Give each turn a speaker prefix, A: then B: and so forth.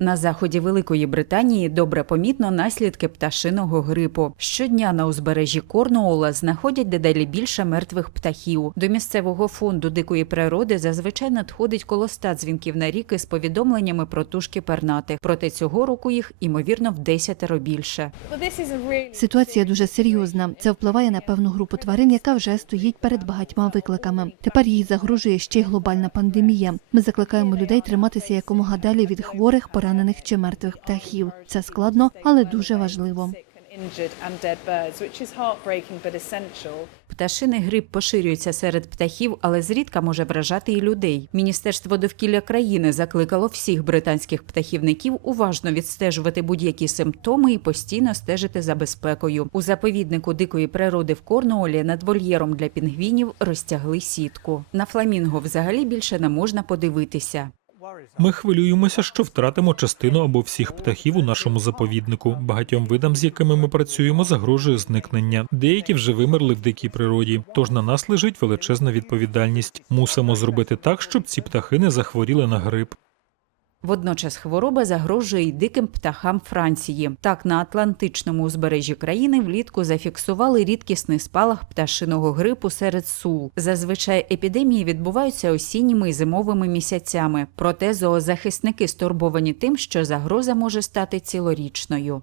A: На заході Великої Британії добре помітно наслідки пташиного грипу. Щодня на узбережжі Корнуола знаходять дедалі більше мертвих птахів. До місцевого фонду дикої природи зазвичай надходить коло ста дзвінків на рік із повідомленнями про тушки пернатих. Проте цього року їх імовірно в десятеро більше.
B: Ситуація дуже серйозна. Це впливає на певну групу тварин, яка вже стоїть перед багатьма викликами. Тепер їй загрожує ще й глобальна пандемія. Ми закликаємо людей триматися якомога далі від хворих, чи мертвих птахів. Це складно, але дуже важливо.
A: Пташиний грип поширюється серед птахів, але зрідка може вражати і людей. Міністерство довкілля країни закликало всіх британських птахівників уважно відстежувати будь-які симптоми і постійно стежити за безпекою. У заповіднику дикої природи в Корнуолі над вольєром для пінгвінів розтягли сітку. На фламінго взагалі більше не можна подивитися.
C: Ми хвилюємося, що втратимо частину або всіх птахів у нашому заповіднику. Багатьом видам, з якими ми працюємо, загрожує зникнення. Деякі вже вимерли в дикій природі. Тож на нас лежить величезна відповідальність. Мусимо зробити так, щоб ці птахи не захворіли на грип.
A: Водночас хвороба загрожує й диким птахам Франції. Так, на Атлантичному узбережжі країни влітку зафіксували рідкісний спалах пташиного грипу серед сул. Зазвичай епідемії відбуваються осінніми і зимовими місяцями. Проте зоозахисники стурбовані тим, що загроза може стати цілорічною.